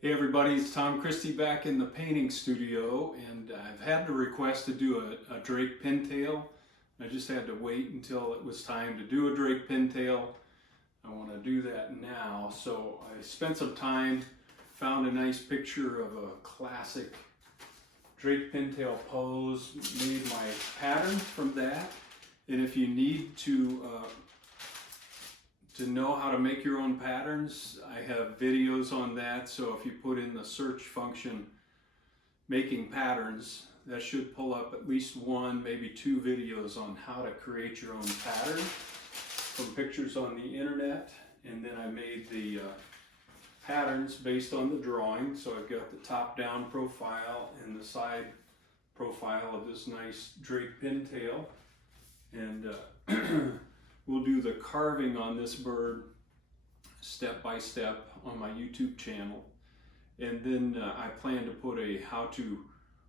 Hey everybody, it's Tom Christie back in the painting studio, and I've had the request to do a Drake Pintail. I just had to wait until it was time to do a Drake Pintail. I want to do that now, so I spent some time, found a nice picture of a classic Drake Pintail pose, made my pattern from that, and if you need to know how to make your own patterns, I have videos on that. So if you put in the search function making patterns, that should pull up at least one, maybe two videos on how to create your own pattern from pictures on the internet. And then I made the patterns based on the drawing. So I've got the top down profile and the side profile of this nice Drake Pintail. And we'll do the carving on this bird step by step on my YouTube channel. And then I plan to put a how-to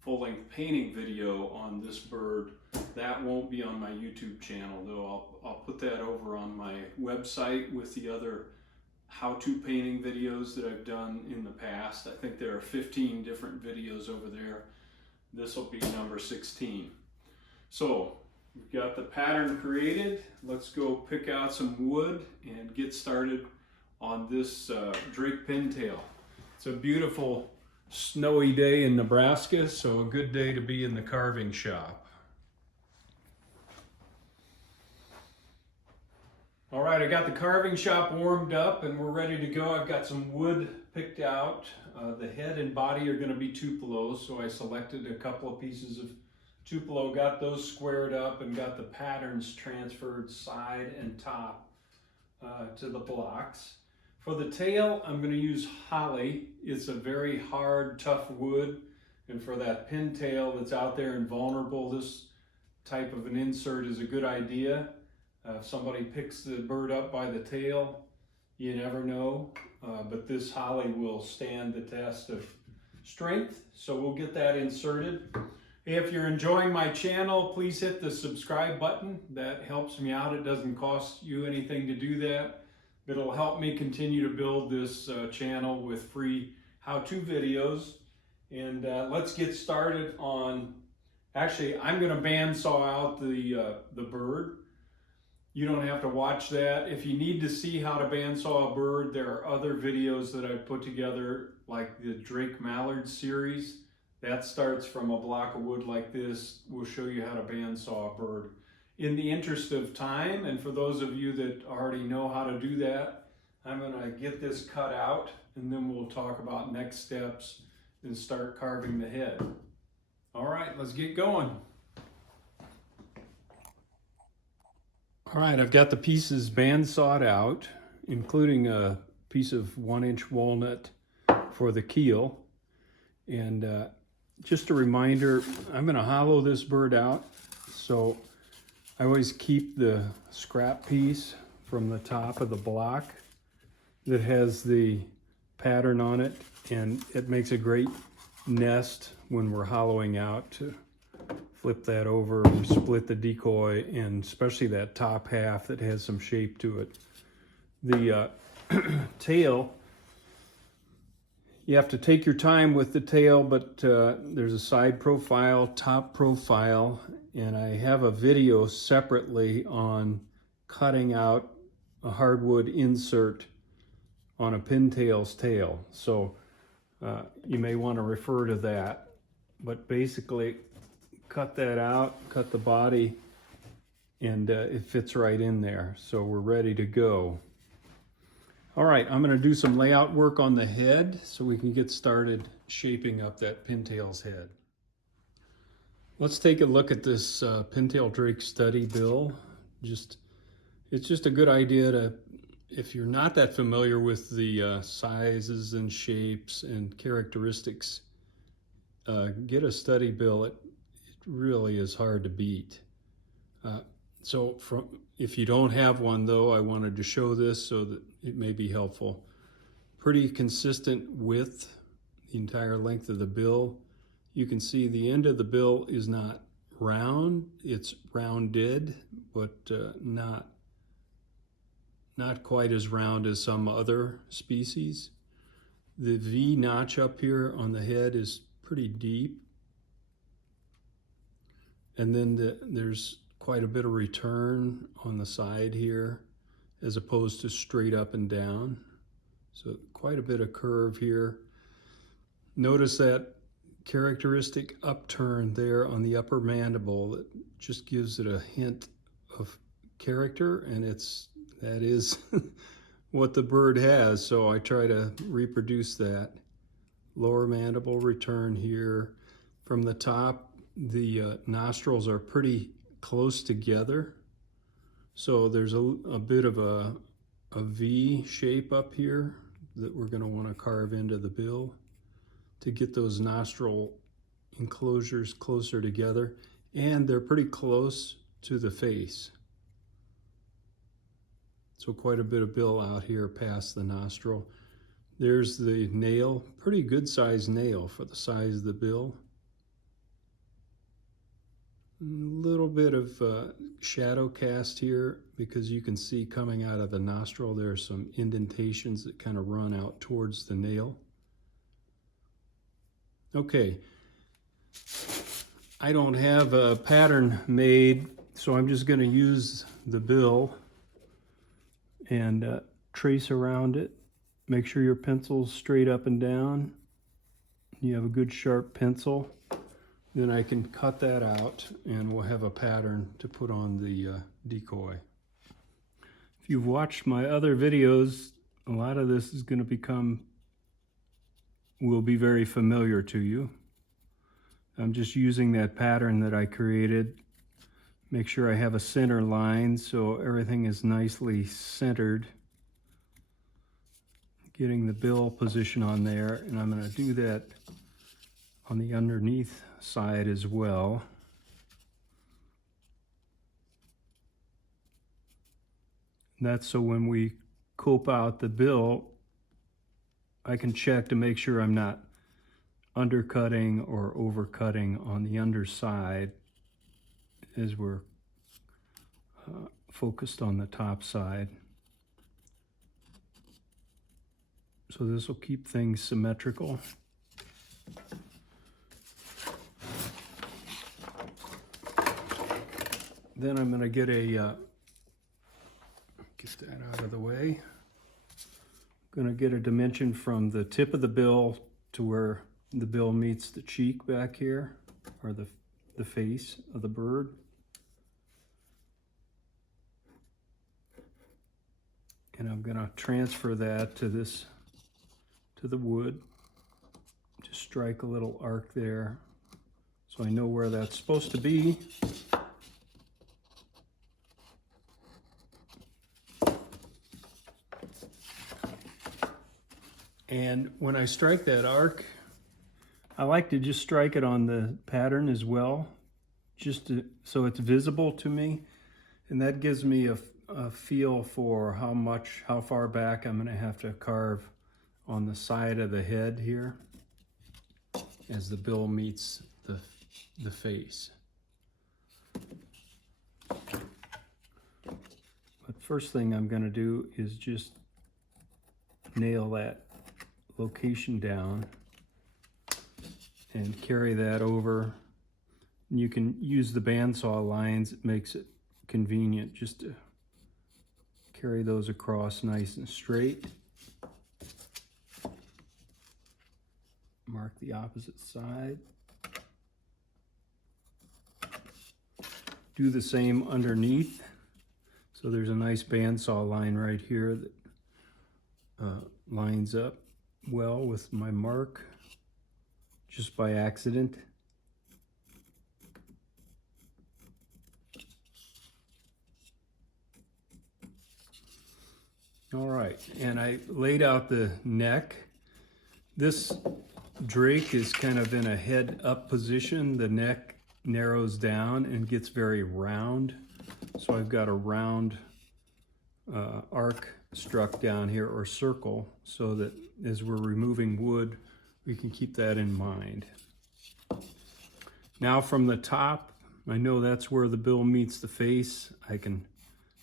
full-length painting video on this bird. That won't be on my YouTube channel though. I'll put that over on my website with the other how-to painting videos that I've done in the past. I think there are 15 different videos over there. This will be number 16. So we've got the pattern created. Let's go pick out some wood and get started on this Drake Pintail. It's a beautiful snowy day in Nebraska, so a good day to be in the carving shop. All right, I got the carving shop warmed up and we're ready to go. I've got some wood picked out. The head and body are going to be Tupelo, so I selected a couple of pieces of Tupelo, got those squared up and got the patterns transferred side and top to the blocks. For the tail, I'm going to use holly. It's a very hard, tough wood, and for that pintail that's out there and vulnerable, this type of an insert is a good idea. If somebody picks the bird up by the tail, you never know, but this holly will stand the test of strength, so we'll get that inserted. If you're enjoying my channel, please hit the subscribe button. That helps me out. It doesn't cost you anything to do that. It'll help me continue to build this channel with free how-to videos. And let's get started on, actually, I'm going to bandsaw out the bird. You don't have to watch that. If you need to see how to bandsaw a bird, there are other videos that I've put together, like the Drake Mallard series. That starts from a block of wood like this. We'll show you how to bandsaw a bird. In the interest of time, and for those of you that already know how to do that, I'm going to get this cut out and then we'll talk about next steps and start carving the head. All right, let's get going. All right, I've got the pieces bandsawed out, including a piece of 1-inch walnut for the keel. And just a reminder, I'm going to hollow this bird out, so I always keep the scrap piece from the top of the block that has the pattern on it, and it makes a great nest when we're hollowing out to flip that over, split the decoy, and especially that top half that has some shape to it. The tail, you have to take your time with the tail, but there's a side profile, top profile, and I have a video separately on cutting out a hardwood insert on a pintail's tail. So you may want to refer to that. But basically, cut that out, cut the body, and it fits right in there. So we're ready to go. All right, I'm going to do some layout work on the head so we can get started shaping up that pintail's head. Let's take a look at this Pintail Drake study bill. It's just a good idea to, if you're not that familiar with the sizes and shapes and characteristics, get a study bill. It really is hard to beat. If you don't have one though, I wanted to show this so that it may be helpful. Pretty consistent width, the entire length of the bill. You can see the end of the bill is not round, it's rounded, but not not quite as round as some other species. The V notch up here on the head is pretty deep. And then there's quite a bit of return on the side here as opposed to straight up and down. So quite a bit of curve here. Notice that characteristic upturn there on the upper mandible. That just gives it a hint of character, and that is what the bird has. So I try to reproduce that. Lower mandible return here. From the top, the nostrils are pretty close together. So there's a bit of a V shape up here that we're going to want to carve into the bill to get those nostril enclosures closer together. And they're pretty close to the face. So quite a bit of bill out here past the nostril. There's the nail, pretty good sized nail for the size of the bill. A little bit of shadow cast here because you can see coming out of the nostril there are some indentations that kind of run out towards the nail. Okay, I don't have a pattern made, so I'm just going to use the bill and trace around it. Make sure your pencil's straight up and down. You have a good sharp pencil. Then I can cut that out and we'll have a pattern to put on the decoy. If you've watched my other videos, a lot of this is going to will be very familiar to you. I'm just using that pattern that I created. Make sure I have a center line so everything is nicely centered. Getting the bill position on there, and I'm going to do that on the underneath side as well. And that's so when we cope out the bill, I can check to make sure I'm not undercutting or overcutting on the underside as we're focused on the top side. So this will keep things symmetrical. Then I'm going to get that out of the way. I'm going to get a dimension from the tip of the bill to where the bill meets the cheek back here, or the face of the bird. And I'm going to transfer that to the wood. Just strike a little arc there so I know where that's supposed to be. And when I strike that arc, I like to just strike it on the pattern as well, so it's visible to me. And that gives me a feel for how far back I'm going to have to carve on the side of the head here as the bill meets the face. But first thing I'm going to do is just nail that location down and carry that over. And you can use the bandsaw lines. It makes it convenient just to carry those across nice and straight. Mark the opposite side. Do the same underneath. So there's a nice bandsaw line right here that lines up well with my mark just by accident. All right, and I laid out the neck. This Drake is kind of in a head up position. The neck narrows down and gets very round. So I've got a round arc struck down here, or circle, so that as we're removing wood, we can keep that in mind. Now from the top, I know that's where the bill meets the face. I can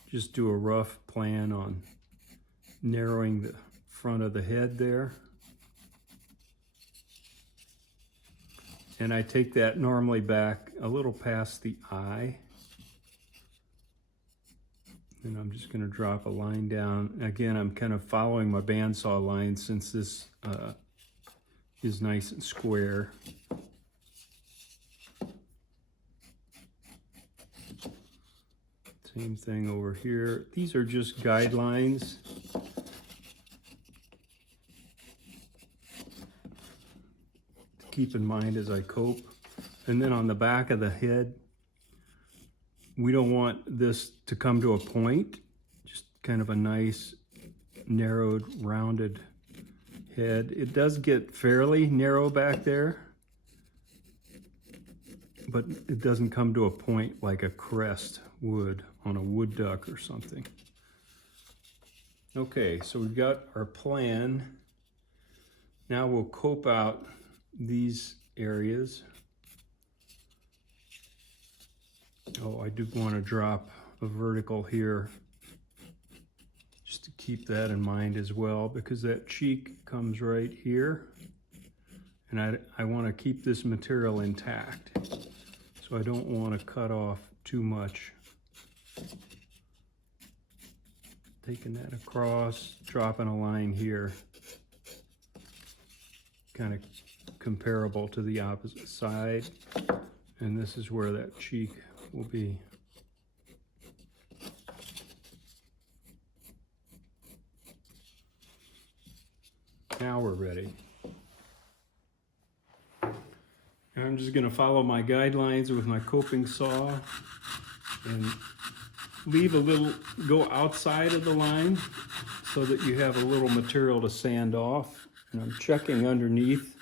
just do a rough plan on narrowing the front of the head there. And I take that normally back a little past the eye. And I'm just going to drop a line down. Again, I'm kind of following my bandsaw line since this is nice and square. Same thing over here. These are just guidelines. To keep in mind as I cope. And then on the back of the head, we don't want this to come to a point. Just kind of a nice, narrowed, rounded head. It does get fairly narrow back there, but it doesn't come to a point like a crest would on a wood duck or something. Okay, so we've got our plan. Now we'll cope out these areas. Oh, I do want to drop a vertical here just to keep that in mind as well, because that cheek comes right here, and I want to keep this material intact, so I don't want to cut off too much. Taking that across, dropping a line here, kind of comparable to the opposite side, and this is where that cheek will be. Now we're ready. And I'm just going to follow my guidelines with my coping saw and leave a little, go outside of the line so that you have a little material to sand off. And I'm checking underneath,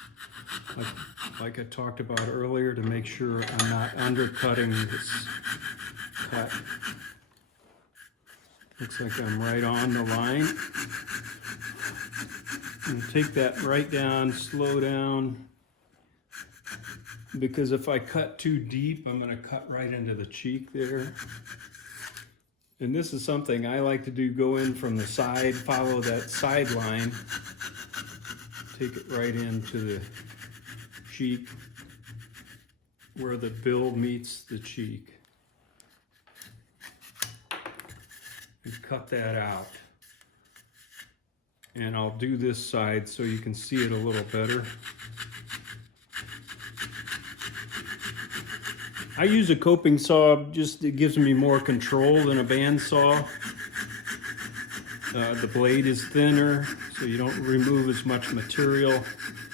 like I talked about earlier, to make sure I'm not undercutting this cut. Looks like I'm right on the line. And take that right down, slow down, because if I cut too deep, I'm going to cut right into the cheek there. And this is something I like to do, go in from the side, follow that side line, take it right into the cheek where the bill meets the cheek, and cut that out. And I'll do this side so you can see it a little better. I use a coping saw, just it gives me more control than a bandsaw. The blade is thinner, so you don't remove as much material.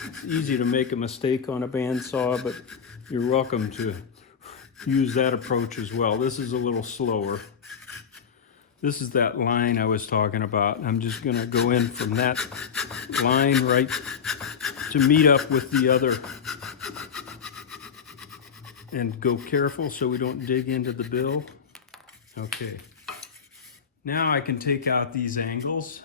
It's easy to make a mistake on a bandsaw, but you're welcome to use that approach as well. This is a little slower. This is that line I was talking about. I'm just going to go in from that line right to meet up with the other, and go careful so we don't dig into the bill. Okay. Now I can take out these angles.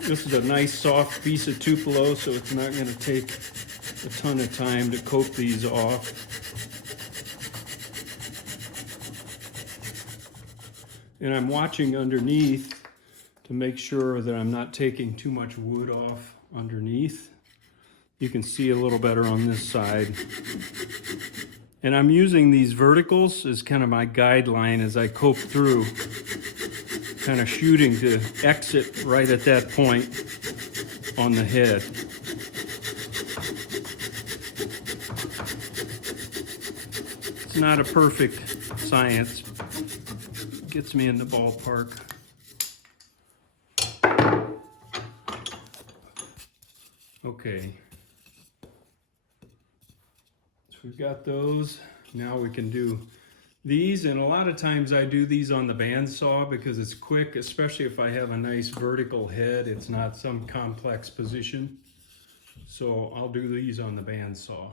This is a nice soft piece of Tupelo, so it's not going to take a ton of time to cope these off. And I'm watching underneath to make sure that I'm not taking too much wood off underneath. You can see a little better on this side. And I'm using these verticals as kind of my guideline as I cope through, kind of shooting to exit right at that point on the head. It's not a perfect science. It gets me in the ballpark. Okay. So we've got those. Now we can do these, and a lot of times I do these on the bandsaw because it's quick, especially if I have a nice vertical head. It's not some complex position. So I'll do these on the bandsaw.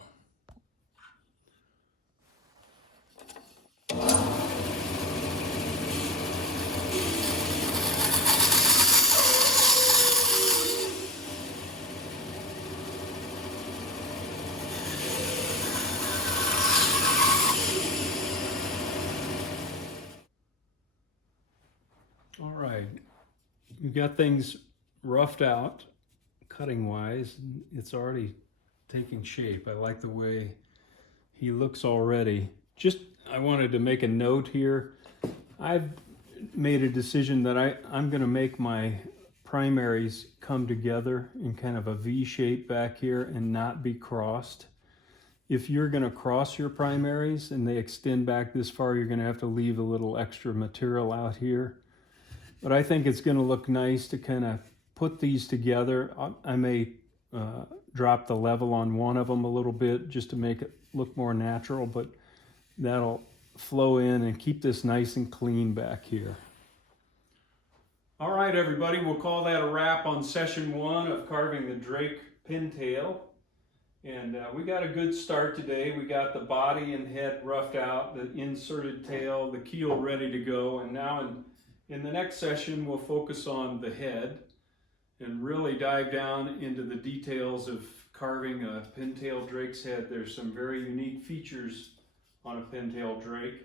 We got things roughed out, cutting wise. It's already taking shape. I like the way he looks already. I wanted to make a note here. I've made a decision that I'm going to make my primaries come together in kind of a V shape back here and not be crossed. If you're going to cross your primaries and they extend back this far, you're going to have to leave a little extra material out here. But I think it's going to look nice to kind of put these together. I may drop the level on one of them a little bit just to make it look more natural, but that'll flow in and keep this nice and clean back here. All right, everybody, we'll call that a wrap on session 1 of carving the Drake Pintail. And we got a good start today. We got the body and head roughed out, the inserted tail, the keel ready to go. And now in the next session, we'll focus on the head and really dive down into the details of carving a pintail drake's head. There's some very unique features on a pintail drake.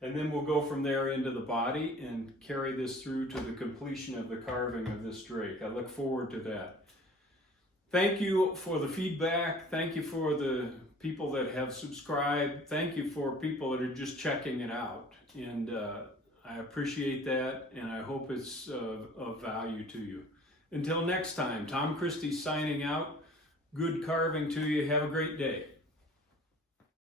And then we'll go from there into the body and carry this through to the completion of the carving of this drake. I look forward to that. Thank you for the feedback. Thank you for the people that have subscribed. Thank you for people that are just checking it out. And I appreciate that, and I hope it's of value to you. Until next time, Tom Christie signing out. Good carving to you. Have a great day.